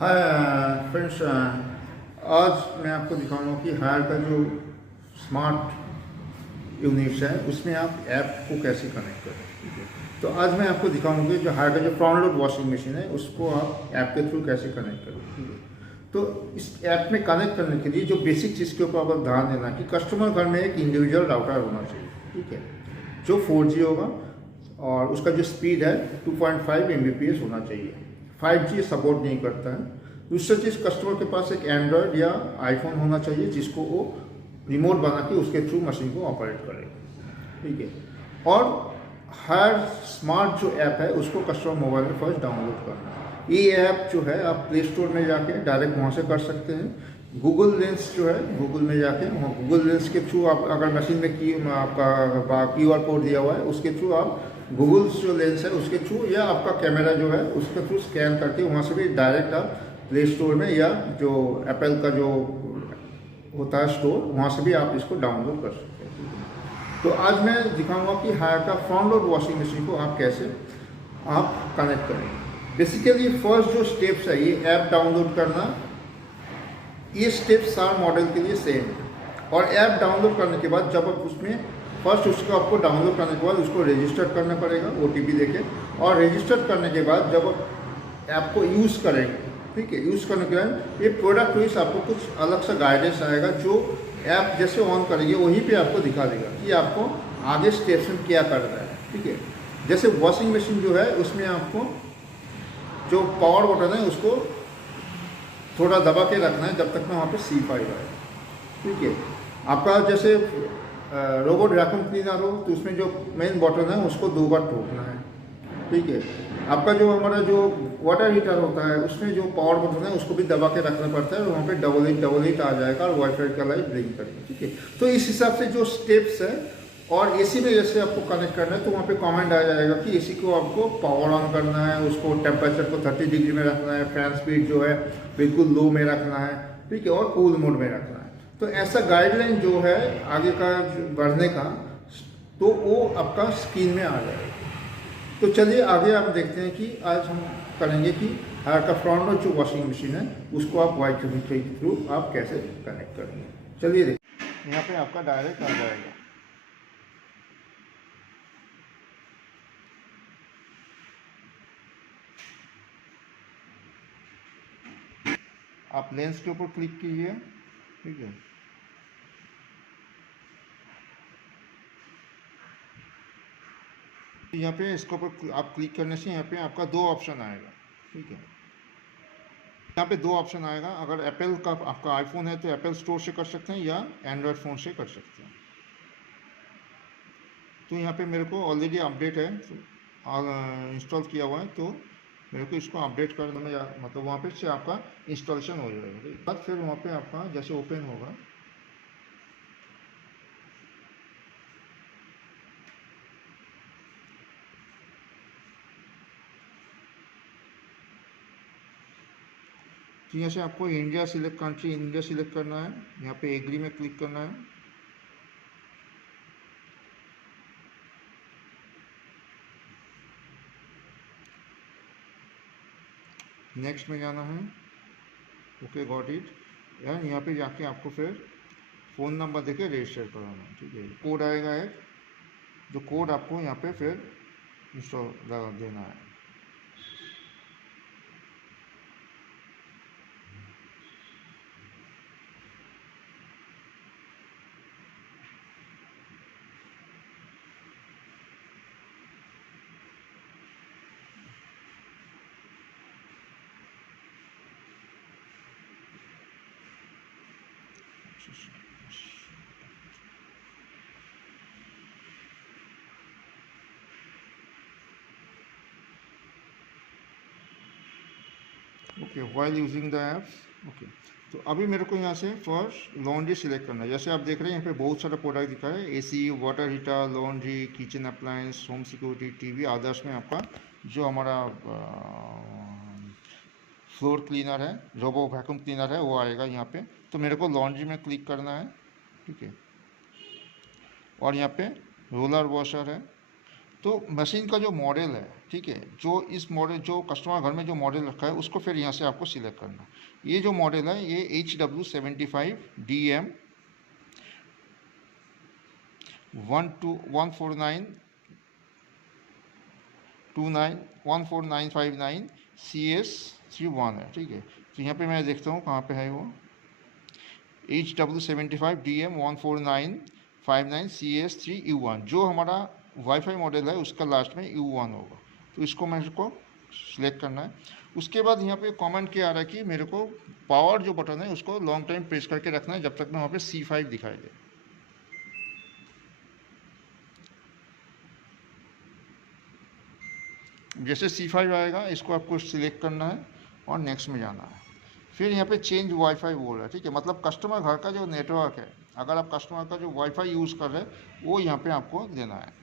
Hi friends, आज मैं आपको दिखाऊंगा कि हायर का जो स्मार्ट यूनिट्स है उसमें आप ऐप को कैसे कनेक्ट करें। ठीक है, तो आज मैं आपको दिखाऊंगा कि जो हायर का जो फ्रंट लोड वॉशिंग मशीन है उसको आप ऐप के थ्रू कैसे कनेक्ट करें। ठीक है, तो इस ऐप में कनेक्ट करने के लिए जो बेसिक चीज़ के ऊपर आप ध्यान देना कि कस्टमर घर में एक इंडिविजुअल राउटर होना चाहिए। ठीक है, जो 4G होगा और उसका जो स्पीड है 2.5 Mbps होना चाहिए। 5G सपोर्ट नहीं करता है। दूसरी चीज़, कस्टमर के पास एक एंड्रॉयड या आईफोन होना चाहिए जिसको वो रिमोट बना के उसके थ्रू मशीन को ऑपरेट करेगा। ठीक है, और हर स्मार्ट जो ऐप है उसको कस्टमर मोबाइल में फर्स्ट डाउनलोड करना है। ये ऐप जो है आप प्ले स्टोर में जाके डायरेक्ट वहाँ से कर सकते हैं। गूगल लेंस जो है गूगल में जाके वहाँ गूगल लेंस के थ्रू आप अगर मशीन में की आपका QR कोड दिया हुआ है उसके थ्रू आप गूगल जो लेंस है उसके थ्रू या आपका कैमरा जो है उसके थ्रू स्कैन करके वहाँ से भी डायरेक्ट आप प्ले स्टोर में या जो एप्पल का जो होता है स्टोर वहाँ से भी आप इसको डाउनलोड कर सकते हैं। तो आज मैं दिखाऊंगा कि हायर का फ्रंट लोड वॉशिंग मशीन को आप कैसे आप कनेक्ट करेंगे। बेसिकली फर्स्ट जो स्टेप्स है ये ऐप डाउनलोड करना, ये स्टेप्स सार मॉडल के लिए सेम है। और ऐप डाउनलोड करने के बाद जब आप उसमें फर्स्ट उसको आपको डाउनलोड करने के बाद उसको रजिस्टर करना पड़ेगा OTP देके, और रजिस्टर करने के बाद जब आप ऐप को यूज़ करेंगे, ठीक है, यूज़ करने के बाद ये प्रोडक्ट वाइज आपको कुछ अलग सा गाइडेंस आएगा जो ऐप जैसे ऑन करेंगे वहीं पे आपको दिखा देगा कि आपको आगे स्टेप्स में क्या करना है। ठीक है, जैसे वॉशिंग मशीन जो है उसमें आपको जो पावर बटन है उसको थोड़ा दबा के रखना है जब तक ना वहाँ पे C5 आए। ठीक है, आपका जैसे रोबोट वैक्यूम क्लीनर हो तो उसमें जो मेन बटन है उसको 2 बार ठोकना है। ठीक है, आपका जो हमारा जो वाटर हीटर होता है उसमें जो पावर बटन है उसको भी दबा के रखना पड़ता है और वहाँ पे डबल हिट आ जाएगा और वाईफाई का लाइट ब्लिंक करेगा। ठीक है, तो इस हिसाब से जो स्टेप्स है, और AC में जैसे आपको कनेक्ट करना है तो वहाँ पे कमेंट आ जाएगा कि AC को आपको पावर ऑन करना है, उसको टेम्परेचर को 30 डिग्री में रखना है, फैन स्पीड जो है बिल्कुल लो में रखना है। ठीक है, और कूल मोड में रखना है। तो ऐसा गाइडलाइन जो है आगे का बढ़ने का, तो वो आपका स्क्रीन में आ जाएगा। तो चलिए आगे आप देखते हैं कि आज हम करेंगे कि हायर का फ्रंट लोड जो वॉशिंग मशीन है उसको आप Y2V के थ्रू आप कैसे कनेक्ट करेंगे। चलिए देखिए, यहाँ पे आपका डायरेक्ट आ जाएगा। आप लेंस के ऊपर क्लिक कीजिए। ठीक है, यहाँ पे इसके ऊपर आप क्लिक करने से यहाँ पे आपका 2 ऑप्शन आएगा। ठीक है, यहाँ पे 2 ऑप्शन आएगा। अगर एप्पल का आपका आईफोन है तो एप्पल स्टोर से कर सकते हैं या एंड्रॉयड फ़ोन से कर सकते हैं। तो यहाँ पे मेरे को ऑलरेडी अपडेट है, इंस्टॉल किया हुआ है, तो मेरे को इसको अपडेट करने में मतलब वहाँ पे से आपका इंस्टॉलेशन हो जाएगा। ठीक है, बाद फिर वहाँ पे आपका जैसे ओपन होगा तो यहाँ से आपको India select country India select करना है। यहाँ पे एग्री में क्लिक करना है। नेक्स्ट में जाना है। Okay, got it. यार यहाँ पे जाके आपको फिर फ़ोन नंबर देके रजिस्टर कराना है। ठीक है, कोड आएगा एक, जो कोड आपको यहाँ पे फिर इंस्टॉल लगा देना है। Okay, while using the apps. Okay, तो अभी मेरे को यहाँ से फर्स्ट लॉन्ड्री सिलेक्ट करना है। जैसे आप देख रहे हैं यहाँ पे बहुत सारा प्रोडक्ट दिखा है, AC, water heater, laundry, kitchen appliance, home security, TV, others में आपका जो हमारा फ्लोर क्लीनर है, रोबो वैक्यूम क्लीनर है, वो आएगा यहाँ पे। तो मेरे को लॉन्ड्री में क्लिक करना है। ठीक है, और यहाँ पे रोलर वॉशर है। तो मशीन का जो मॉडल है ठीक है, जो इस मॉडल जो कस्टमर घर में जो मॉडल रखा है उसको फिर यहाँ से आपको सिलेक्ट करना है। ये जो मॉडल है ये HW75DM 14959 CS31 है, ठीक है। तो यहाँ पे मैं देखता हूँ कहाँ पे है वो, HW75DM 14959 CS3U1, जो हमारा वाईफाई मॉडल है उसका लास्ट में U1 होगा। तो इसको मेरे को सिलेक्ट करना है। उसके बाद यहाँ पे कमेंट क्या आ रहा है कि मेरे को पावर जो बटन है उसको लॉन्ग टाइम प्रेस करके रखना है जब तक मैं वहाँ पे C5 दिखाई दे। जैसे C5 आएगा इसको आपको सिलेक्ट करना है और नेक्स्ट में जाना है। फिर यहाँ पे चेंज वाईफाई बोल रहा है, ठीक है, मतलब कस्टमर घर का जो नेटवर्क है, अगर आप कस्टमर का जो वाईफाई यूज़ कर रहे हैं वो यहाँ पे आपको देना है।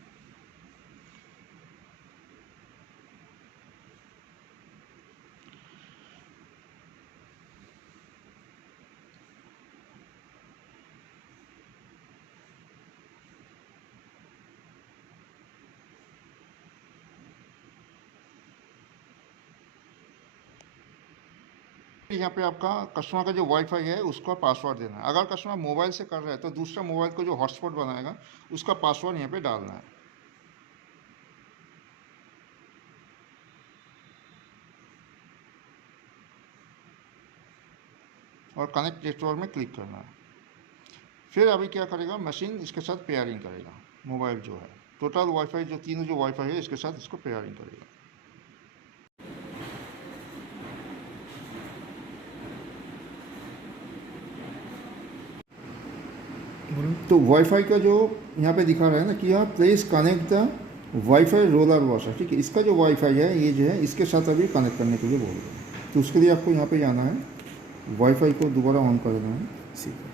यहाँ पे आपका कस्टमर का जो वाईफाई है उसका पासवर्ड देना है। अगर कस्टमर मोबाइल से कर रहा है तो दूसरा मोबाइल को जो हॉटस्पॉट बनाएगा उसका पासवर्ड यहाँ पे डालना है। और कनेक्ट नेटवर्क में क्लिक करना है। फिर अभी क्या करेगा, मशीन इसके साथ पेयरिंग करेगा। मोबाइल जो है टोटल वाईफाई जो तीनों जो वाईफाई है इसके साथ इसको पेयरिंग करेगा। तो वाईफाई का जो यहाँ पे दिखा रहा है ना कि यहाँ please connect the wifi roller washer, ठीक है, इसका जो वाईफाई है ये जो है इसके साथ अभी कनेक्ट करने के लिए बोल रहे हैं। तो उसके लिए आपको यहाँ पे जाना है, वाईफाई को दोबारा ऑन कर देना है इसी पर।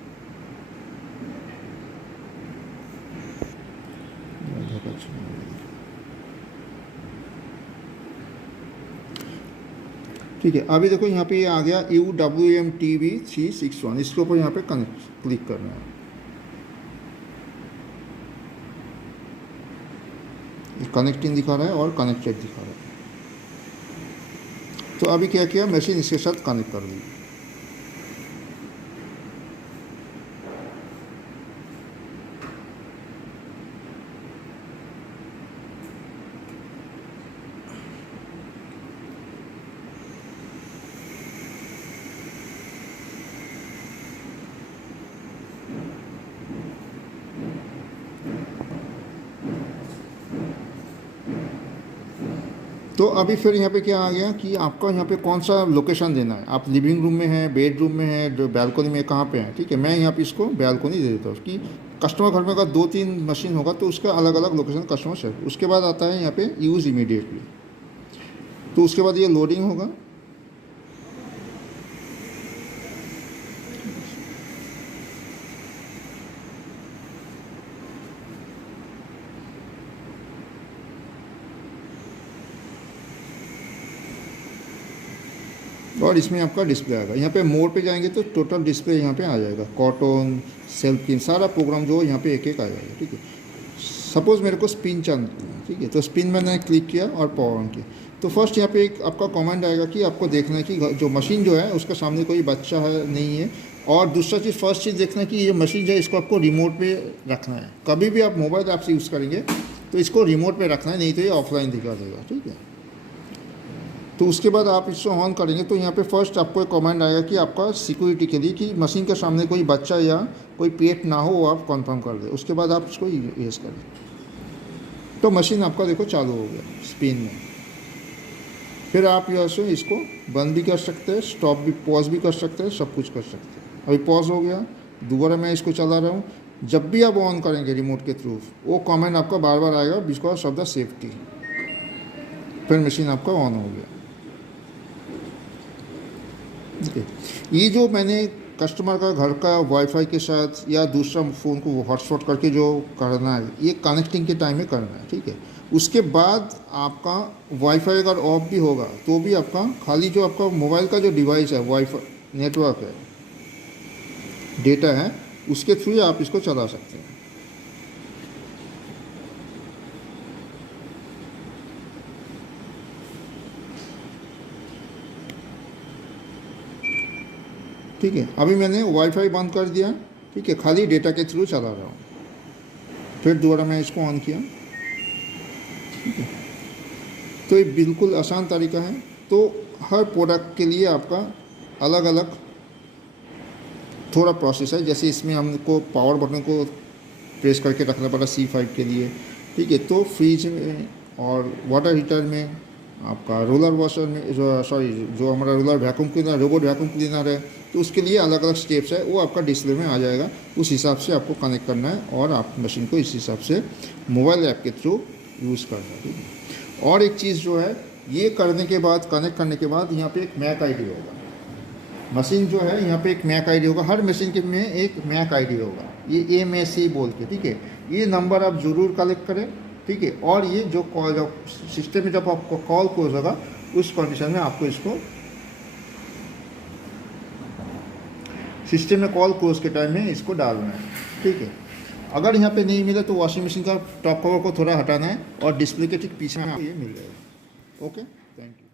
ठीक है, अभी देखो यहाँ पे ये आ गया UWM-TV361, इसके ऊपर यहाँ पे कनेक्ट क्लिक करना है। कनेक्टिंग दिखा रहा है और कनेक्टेड दिखा रहा है। तो अभी क्या किया, मशीन इसके साथ कनेक्ट कर दी। तो अभी फिर यहाँ पे क्या आ गया कि आपका यहाँ पे कौन सा लोकेशन देना है। आप लिविंग रूम में हैं, बेडरूम में हैं, जो बैल्कोनी में, कहाँ पे हैं, ठीक है। मैं यहाँ पे इसको बैल्कोनी दे देता हूँ कि कस्टमर घर में अगर 2-3 मशीन होगा तो उसका अलग अलग लोकेशन कस्टमर से। उसके बाद आता है यहाँ पे यूज़ इमीडिएटली, तो उसके बाद ये लोडिंग होगा। और इसमें आपका डिस्प्ले आएगा। यहाँ पे मोड पे जाएंगे तो टोटल डिस्प्ले यहाँ पे आ जाएगा, कॉटन, सेल्फ क्लीन, सारा प्रोग्राम जो यहाँ पे एक एक आ जाएगा, ठीक है। सपोज़ मेरे को स्पिन चाहिए, ठीक है, तो स्पिन मैंने क्लिक किया और पावर ऑन किया। तो फर्स्ट यहाँ पे एक आपका कमेंट आएगा कि आपको देखना है कि जो मशीन जो है उसके सामने कोई बच्चा है नहीं है। और दूसरा चीज़, फर्स्ट चीज़ देखना है कि ये मशीन जो है इसको आपको रिमोट पे रखना है। कभी भी आप मोबाइल ऐप से यूज़ करेंगे तो इसको रिमोट पे रखना है, नहीं तो ये ऑफलाइन दिखा देगा, ठीक है। तो उसके बाद आप इसको ऑन करेंगे तो यहाँ पे फर्स्ट आपको एक कमेंट आएगा कि आपका सिक्योरिटी के लिए कि मशीन के सामने कोई बच्चा या कोई पेट ना हो, वो आप कंफर्म कर दें। उसके बाद आप इसको यूज़ करें तो मशीन आपका देखो चालू हो गया स्पिन में। फिर आप यहाँ से इसको बंद भी कर सकते हैं, स्टॉप भी, पॉज भी कर सकते हैं, सब कुछ कर सकते हैं। अभी पॉज हो गया, दोबारा मैं इसको चला रहा हूँ। जब भी आप ऑन करेंगे रिमोट के थ्रू, वो कमेंट आपका बार बार आएगा, बिकॉज ऑफ द सेफ्टी। फिर मशीन आपका ऑन हो गया। ये जो मैंने कस्टमर का घर का वाईफाई के साथ या दूसरा फ़ोन को हॉटस्पॉट करके जो करना है, ये कनेक्टिंग के टाइम में करना है, ठीक है। उसके बाद आपका वाईफाई अगर ऑफ भी होगा तो भी आपका खाली जो आपका मोबाइल का जो डिवाइस है, वाईफाई नेटवर्क है, डेटा है, उसके थ्रू आप इसको चला सकते हैं। ठीक है, अभी मैंने वाईफाई बंद कर दिया, ठीक है, खाली डेटा के थ्रू चला रहा हूँ। फिर दोबारा मैं इसको ऑन किया, ठीक है। तो ये बिल्कुल आसान तरीका है। तो हर प्रोडक्ट के लिए आपका अलग अलग थोड़ा प्रोसेस है। जैसे इसमें हमको पावर बटन को प्रेस करके रखना पड़ा C5 के लिए, ठीक है। तो फ्रिज में और वाटर हीटर में, आपका रोलर वॉशर में, जो हमारा roller vacuum cleaner, robot vacuum cleaner है, तो उसके लिए अलग अलग स्टेप्स है, वो आपका डिस्प्ले में आ जाएगा। उस हिसाब से आपको कनेक्ट करना है और आप मशीन को इस हिसाब से मोबाइल ऐप के थ्रू यूज़ करना है, ठीक है। और एक चीज़ जो है, ये करने के बाद, कनेक्ट करने के बाद यहाँ पे एक मैक आईडी होगा। मशीन जो है यहाँ पे एक मैक आईडी होगा, हर मशीन के में एक मैक आईडी होगा, ये MAC बोल के, ठीक है। ये नंबर आप ज़रूर कलेक्ट करें, ठीक है। और ये जो कॉल, जब सिस्टम में जब आपको कॉल क्लोज होगा, उस कंडीशन में आपको इसको सिस्टम में कॉल क्लोज के टाइम में इसको डालना है, ठीक है। अगर यहाँ पे नहीं मिला तो वॉशिंग मशीन का टॉप कवर को थोड़ा हटाना है और डिस्प्ले के ठीक पीछे में आपको ये मिल जाएगा। Okay, thank you.